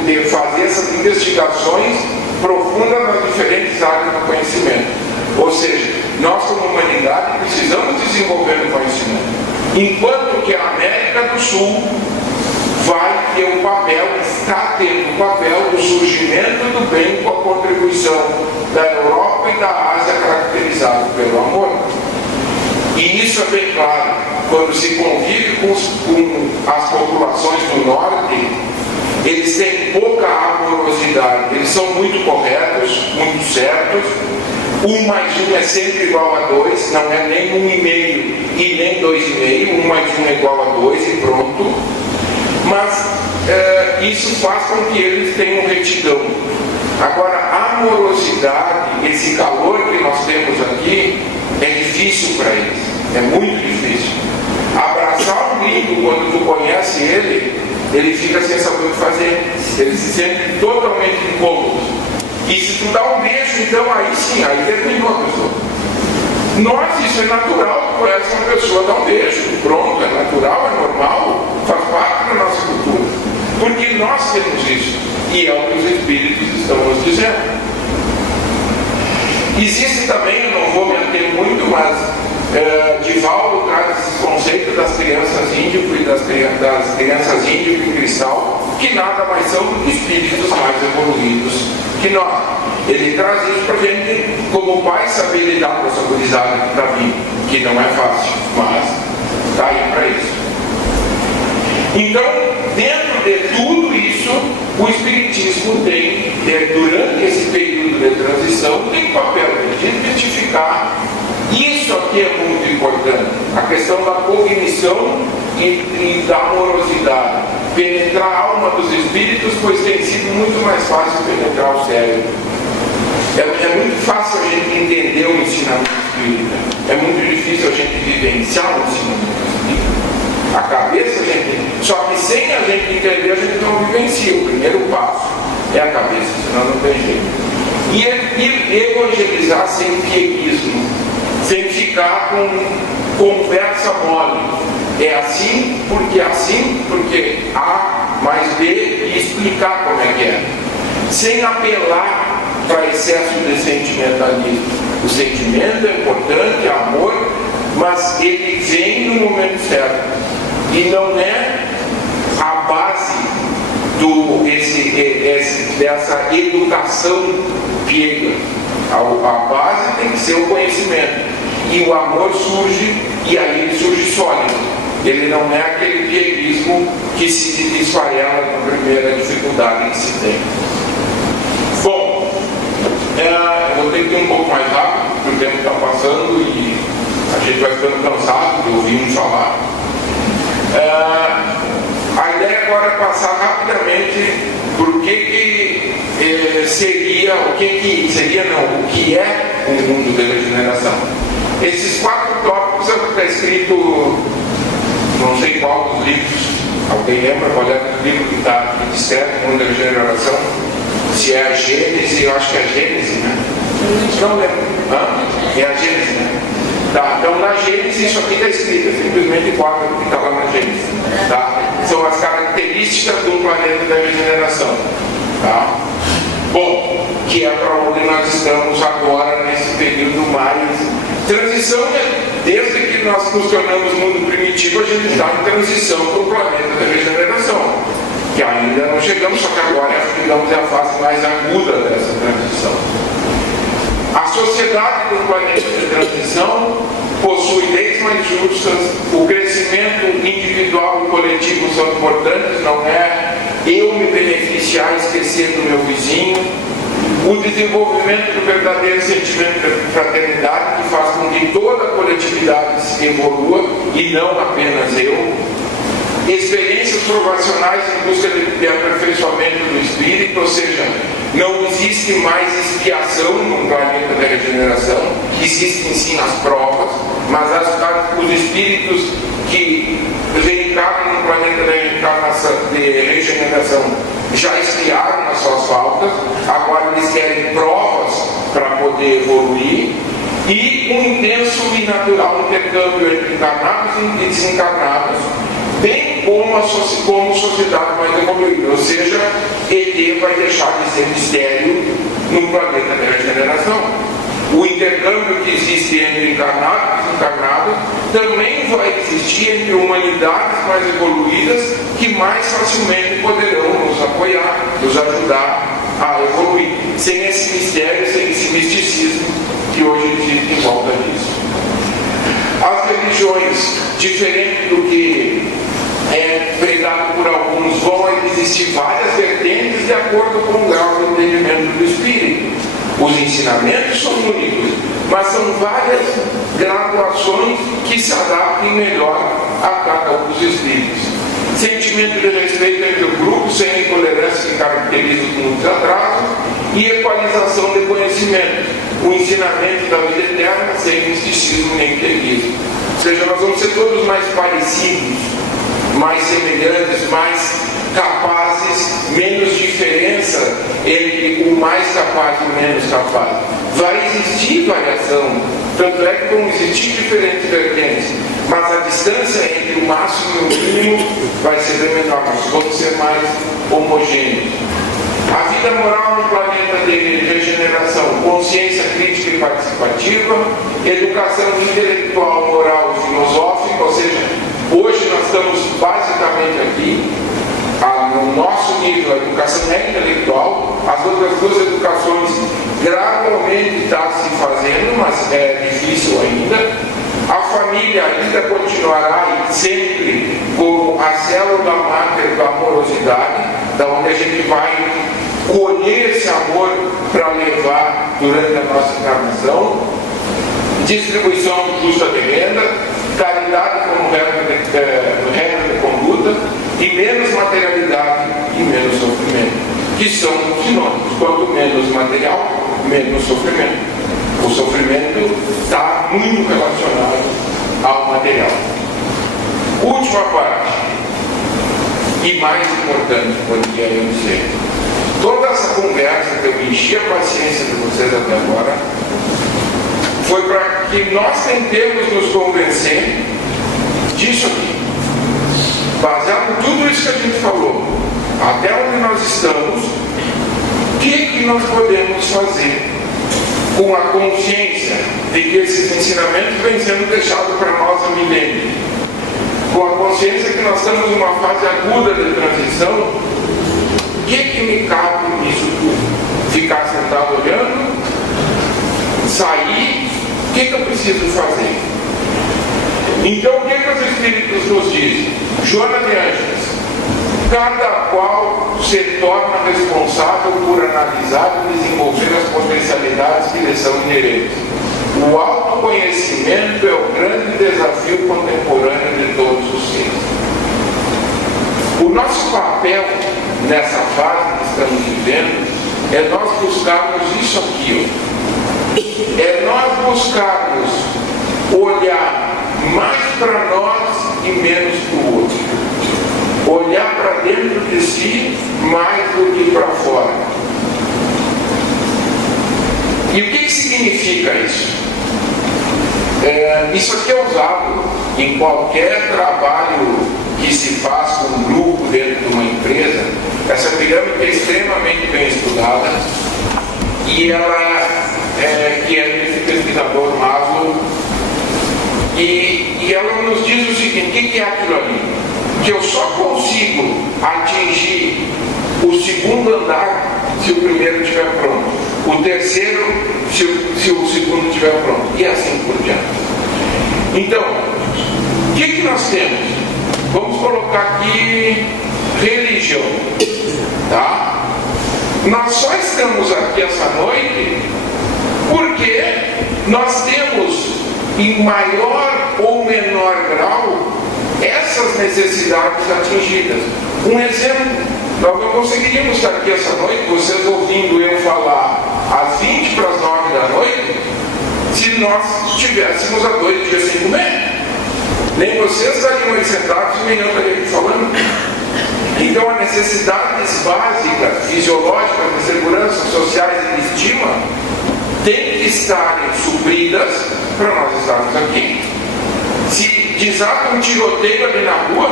de fazer essas investigações profundas nas diferentes áreas do conhecimento. Ou seja, nós como humanidade precisamos desenvolver o conhecimento. Enquanto que a América do Sul vai ter o papel, está tendo o papel do surgimento do bem com a contribuição da Europa e da Ásia caracterizado pelo amor. E isso é bem claro, quando se convive com as populações do norte, eles têm pouca amorosidade, eles são muito corretos, muito certos. 1 mais 1 é sempre igual a 2, não é nem 1,5 e nem 2,5, 1 mais 1 é igual a 2 e pronto. Mas isso faz com que eles tenham retidão. Agora, a amorosidade, esse calor que nós temos aqui, é difícil para eles, é muito difícil. Abraçar um gringo quando tu conhece ele fica sem saber o que fazer, ele se sente totalmente incômodo. E se tu dá um beijo, então aí sim, aí terminou a pessoa. Nós, isso é natural, tu conhece uma pessoa, dá um beijo, pronto, é natural, é normal, faz parte da nossa cultura. Porque nós temos isso, e é o que os espíritos estão nos dizendo. Existe também, eu não vou me ater muito, mas Divaldo traz esse conceito das crianças índigo e das crianças índigo e cristal, que nada mais são do que espíritos mais evoluídos que nós. Ele traz isso para a gente, como pai, saber lidar com essa gurizada que está vindo, que não é fácil, mas está aí para isso. Então, dentro de tudo isso, o Espiritismo tem, durante esse período de transição, tem o papel de identificar. Isso aqui é muito importante, a questão da cognição e da amorosidade. Penetrar a alma dos espíritos, pois tem sido muito mais fácil penetrar o cérebro. É muito fácil a gente entender o ensinamento espírita, é muito difícil a gente vivenciar o ensinamento espírita. A cabeça a gente, só que sem a gente entender a gente não vivencia. O primeiro passo é a cabeça, senão não tem jeito. E evangelizar sem pieguismo, sem ficar com conversa mole. É assim, porque A mais B, e explicar como é que é. Sem apelar para excesso de sentimentalismo. O sentimento é importante, é amor, mas ele vem no momento certo. E não é a base dessa educação piega. A base tem que ser o conhecimento. E o amor surge, e aí ele surge sólido. Ele não é aquele pieguismo que se desfarela na primeira dificuldade que se tem. Bom, eu vou ter que ir um pouco mais rápido, porque o tempo está passando e a gente vai ficando cansado de ouvir falar. A ideia agora é passar rapidamente por o que é o mundo da regeneração. Esses 4 tópicos está escrito, não sei qual dos livros, alguém lembra qual é o livro que está aqui certo, o mundo da regeneração? Se é a Gênese, eu acho que é a Gênese, né? Não lembro. É a Gênese, né? Tá, então na Gênese isso aqui está escrito, é simplesmente 4 que está lá na Gênese. Tá? São as características do planeta da regeneração. Tá? Bom, que é para onde nós estamos agora nesse período mais. Transição desde que nós nos tornamos mundo primitivo, a gente está em transição para o planeta da regeneração. que ainda não chegamos, só que agora digamos, é a fase mais aguda dessa transição. A sociedade do planeta de transição possui leis mais justas, o crescimento individual e coletivo são importantes, não é eu me beneficiar e esquecer do meu vizinho, o desenvolvimento do verdadeiro sentimento de fraternidade que faz com que toda a coletividade se evolua e não apenas eu, experiências provacionais em busca de aperfeiçoamento do espírito, ou seja, não existe mais expiação no planeta da regeneração, existem sim as provas, mas os espíritos que reencarnam no planeta de regeneração já expiaram as suas faltas, agora eles querem provas para poder evoluir, e um intenso e natural intercâmbio entre encarnados e desencarnados, bem como sociedade mais evoluída, ou seja, ET vai deixar de ser mistério no planeta da regeneração. O intercâmbio que existe entre encarnados e desencarnados também vai existir entre humanidades mais evoluídas que mais facilmente poderão nos apoiar, nos ajudar a evoluir, sem esse mistério, sem esse misticismo que hoje existe em volta disso. As religiões, diferente do que é pregado por alguns, vão existir várias vertentes de acordo com o grau de entendimento do espírito. Os ensinamentos são únicos, mas são várias graduações que se adaptem melhor a cada um dos espíritos. Sentimento de respeito entre o grupo, sem intolerância que caracteriza muitos atrasos, e equalização de conhecimento, o ensinamento da vida eterna sem misticismo nem teísmo. Ou seja, nós vamos ser todos mais parecidos, mais semelhantes, mais capazes, menos diferença entre o mais capaz e o menos capaz. Vai existir variação, tanto é que vão existir diferentes vertentes, mas a distância entre o máximo e o mínimo vai ser bem menor, nós vamos ser mais homogêneos. A vida moral no planeta de regeneração, consciência crítica e participativa, educação intelectual, moral e filosófica, ou seja, hoje nós estamos basicamente aqui, no nosso nível, a educação é intelectual, as outras duas educações gradualmente estão se fazendo, mas é difícil ainda. A família ainda continuará sempre como a célula máter da amorosidade, da onde a gente vai colher esse amor para levar durante a nossa encarnação. Distribuição justa de renda, caridade como regra de conduta, e menos materialidade e menos sofrimento, que são sinônimos. Quanto menos material, menos sofrimento. O sofrimento está muito relacionado ao material. Última parte, e mais importante, poderia eu dizer. Toda essa conversa que eu enchi a paciência de vocês até agora foi para que nós tentemos nos convencer disso aqui. Baseado em tudo isso que a gente falou, até onde nós estamos, o que nós podemos fazer com a consciência de que esses ensinamentos vêm sendo deixados para nós há milênios, com a consciência que nós estamos numa fase aguda de transição, o que me cabe nisso tudo? Ficar sentado olhando? Sair? O que eu preciso fazer? Então, o que os Espíritos nos dizem? Joana de Ângeles, cada qual se torna responsável por analisar e desenvolver as potencialidades que lhe são inerentes. O autoconhecimento é o grande desafio contemporâneo de todos os seres. O nosso papel nessa fase que estamos vivendo é nós buscarmos isso aqui, é nós buscarmos olhar mais para nós e menos para o outro. Olhar para dentro de si mais do que para fora. E o que significa isso? Isso aqui é usado em qualquer trabalho que se faz com um grupo dentro de uma empresa. Essa pirâmide é extremamente bem estudada e ela que é desse pesquisador Maslow. E ela nos diz o seguinte: o que é aquilo ali? que eu só consigo atingir o segundo andar se o primeiro estiver pronto, o terceiro se o segundo estiver pronto, e assim por diante. Então, o que nós temos? Vamos colocar aqui religião, tá? Nós só estamos aqui essa noite porque nós temos, em maior ou menor grau, essas necessidades atingidas. Um exemplo, nós não conseguiríamos estar aqui essa noite, vocês ouvindo eu falar às 20 para as 9 da noite, se nós estivéssemos a 2 dias sem comer. Nem vocês estariam aí sentados e nem eu estaria aqui falando. Então, as necessidades básicas, fisiológicas, de segurança, sociais e de estima têm que estarem supridas para nós estarmos aqui. Se desata um tiroteio ali na rua,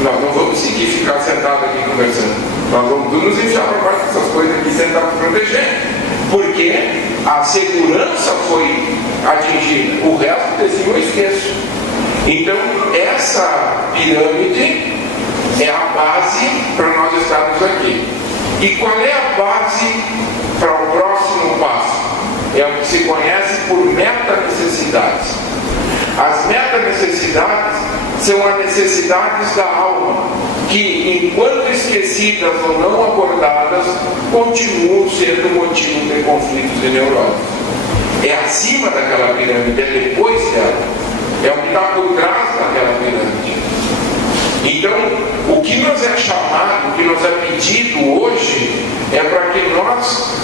nós não vamos seguir ficar sentados aqui conversando. Nós vamos tudo nos enfiar para baixo dessas coisas aqui sentados protegendo. Porque a segurança foi atingida. O resto desse eu esqueço. Então, essa pirâmide é a base para nós estarmos aqui. E qual é a base para o próximo passo? É o que se conhece por meta-necessidades. As meta-necessidades são as necessidades da alma, que, enquanto esquecidas ou não abordadas, continuam sendo motivo de conflitos e neuroses. É acima daquela pirâmide, é depois dela. É o que está por trás daquela pirâmide. Então, o que nos é chamado, o que nos é pedido hoje, é para que nós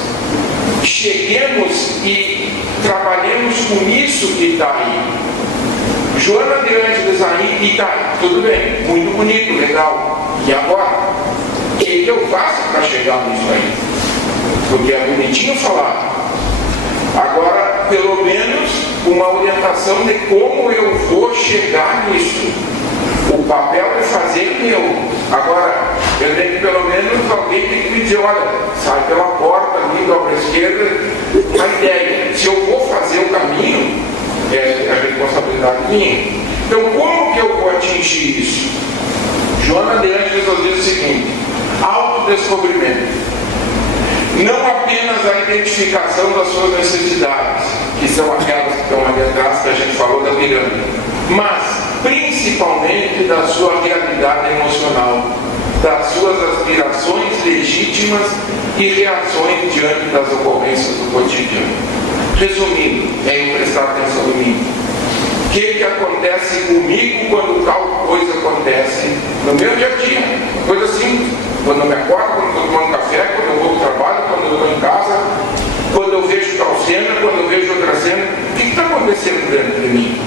cheguemos e trabalhemos com isso que está aí. Joana de Ângeles aí, e tá, tudo bem, muito bonito, legal. E agora? O que eu faço para chegar nisso aí? Porque é bonitinho falar. Agora, pelo menos, uma orientação de como eu vou chegar nisso. O papel é fazer meu. Agora, eu tenho que, pelo menos, alguém tem que me dizer, olha, sai pela porta, ali, dobra à esquerda. A ideia, se eu vou fazer o caminho, é a responsabilidade minha. Então, como que eu vou atingir isso? Joana de Ângeles nos diz o seguinte: autodescobrimento. Não apenas a identificação das suas necessidades, que são aquelas que estão ali atrás, que a gente falou da pirâmide, mas principalmente da sua realidade emocional, das suas aspirações legítimas e reações diante das ocorrências do cotidiano. Resumindo, é eu prestar atenção em mim. O que acontece comigo quando tal coisa acontece no meu dia a dia? Coisa simples. Quando eu me acordo, quando eu estou tomando café, quando eu vou para o trabalho, quando eu estou em casa, quando eu vejo tal cena, quando eu vejo outra cena, o que está acontecendo dentro de mim?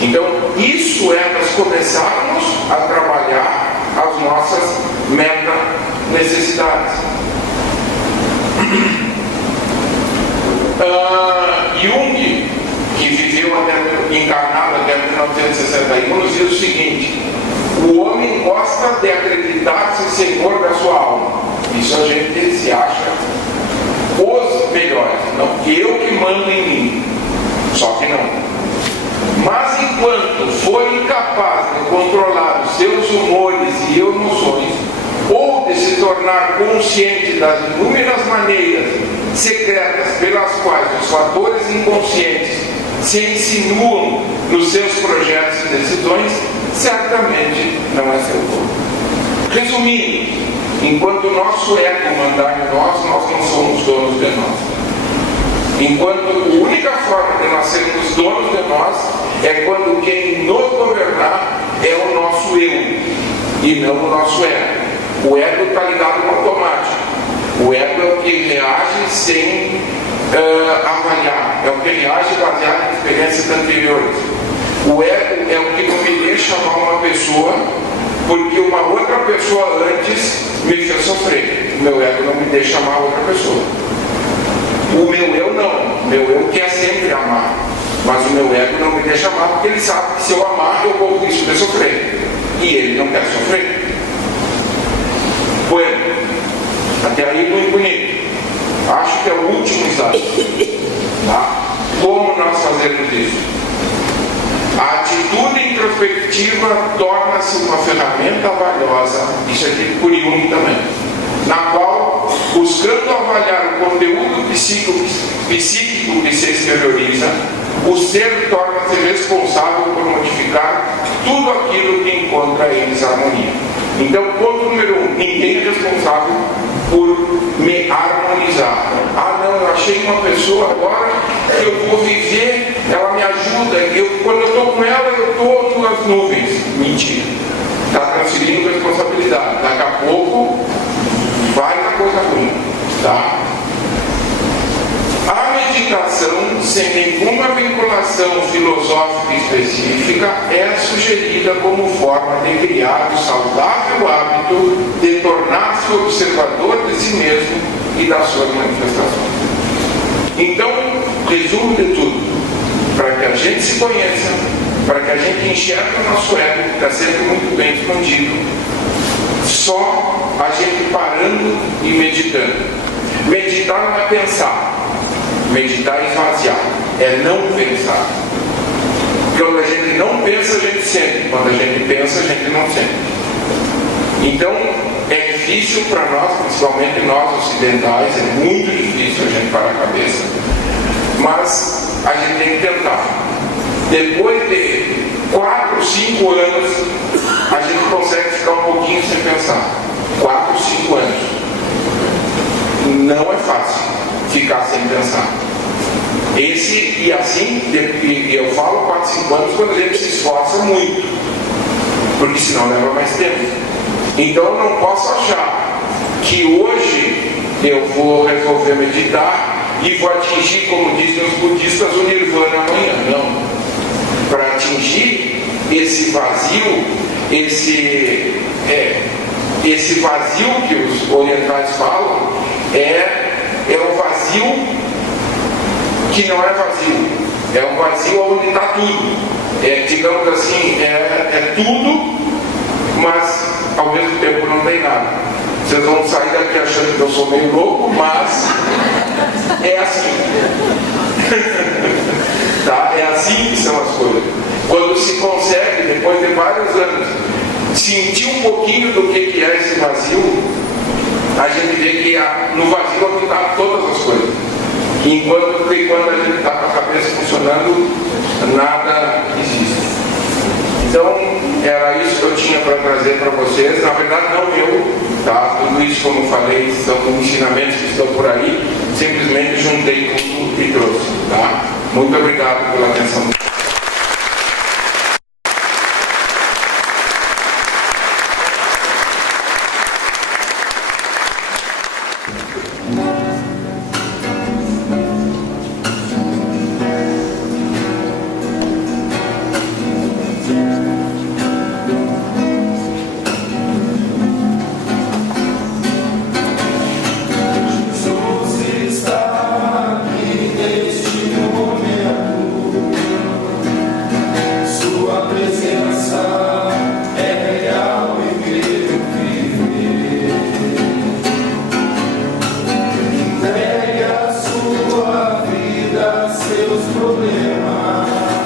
Então, isso é nós começarmos a trabalhar as nossas meta-necessidades. Jung, que viveu encarnado até 1961, nos diz o seguinte: o homem gosta de acreditar-se senhor da sua alma. Isso a gente se acha os melhores, não eu que mando em mim, só que não. Mas enquanto for incapaz de controlar os seus humores e emoções, ou de se tornar consciente das inúmeras maneiras secretas pelas quais os fatores inconscientes se insinuam nos seus projetos e decisões, certamente não é seu corpo. Resumindo, enquanto o nosso ego mandar em nós, nós não somos donos de nós. Enquanto a única forma de nós sermos donos de nós é quando quem nos governar é o nosso eu e não o nosso ego. O ego está ligado no automático. O ego é o que reage sem avaliar, é o que reage baseado em experiências anteriores. O ego é o que não me deixa amar uma pessoa porque uma outra pessoa antes me fez sofrer. O meu ego não me deixa amar outra pessoa. O meu eu não. O meu eu quer sempre amar, mas o meu ego não me deixa amar porque ele sabe que se eu amar eu vou risco de sofrer e ele não quer sofrer. Bueno, até aí muito bonito. Acho que é o último slide. Tá? Como nós fazemos isso? A atitude introspectiva torna-se uma ferramenta valiosa, isso aqui por Jung também, na qual, buscando avaliar o conteúdo psíquico que se exterioriza, o ser torna-se responsável por modificar tudo aquilo que encontra em desarmonia. Então, ponto número 1, ninguém é responsável por me harmonizar. Ah, não, eu achei uma pessoa agora que eu vou viver, ela me ajuda, quando eu estou com ela, eu estou nas nuvens. Mentira. Está transferindo responsabilidade. Daqui a pouco vai na coisa ruim. Tá? A meditação, sem nenhuma vinculação filosófica específica, é sugerida como forma de criar o saudável hábito de tornar-se observador de si mesmo e das suas manifestações. Então, resumo de tudo, para que a gente se conheça, para que a gente enxergue o nosso ego, que está sempre muito bem escondido, só a gente parando e meditando. Meditar não é pensar. Meditar é esvaziar, é não pensar. Quando a gente não pensa, a gente sente. Quando a gente pensa, a gente não sente. Então, é difícil para nós, principalmente nós ocidentais, é muito difícil a gente parar a cabeça. Mas a gente tem que tentar. Depois de 4, 5 anos, a gente consegue ficar um pouquinho sem pensar. 4, 5 anos. Não é fácil ficar sem pensar. E assim, eu falo 4, 5 anos quando a gente se esforça muito, porque senão leva mais tempo. Então eu não posso achar que hoje eu vou resolver meditar e vou atingir, como dizem os budistas, o nirvana amanhã. Não. Para atingir esse vazio, esse vazio que os orientais falam, é o vazio que não é vazio, é um vazio onde está tudo, digamos assim, é tudo, mas ao mesmo tempo não tem nada. Vocês vão sair daqui achando que eu sou meio louco, mas é assim. Tá? É assim que são as coisas. Quando se consegue, depois de vários anos, sentir um pouquinho do que é esse vazio, a gente vê que no vazio estão todas as coisas. Enquanto que quando a gente está com a cabeça funcionando, nada existe. Então, era isso que eu tinha para trazer para vocês. Na verdade, não eu, tá? Tudo isso, como falei, são ensinamentos que estão por aí. Simplesmente juntei com tudo e trouxe, tá? Muito obrigado pela atenção. Seus problemas.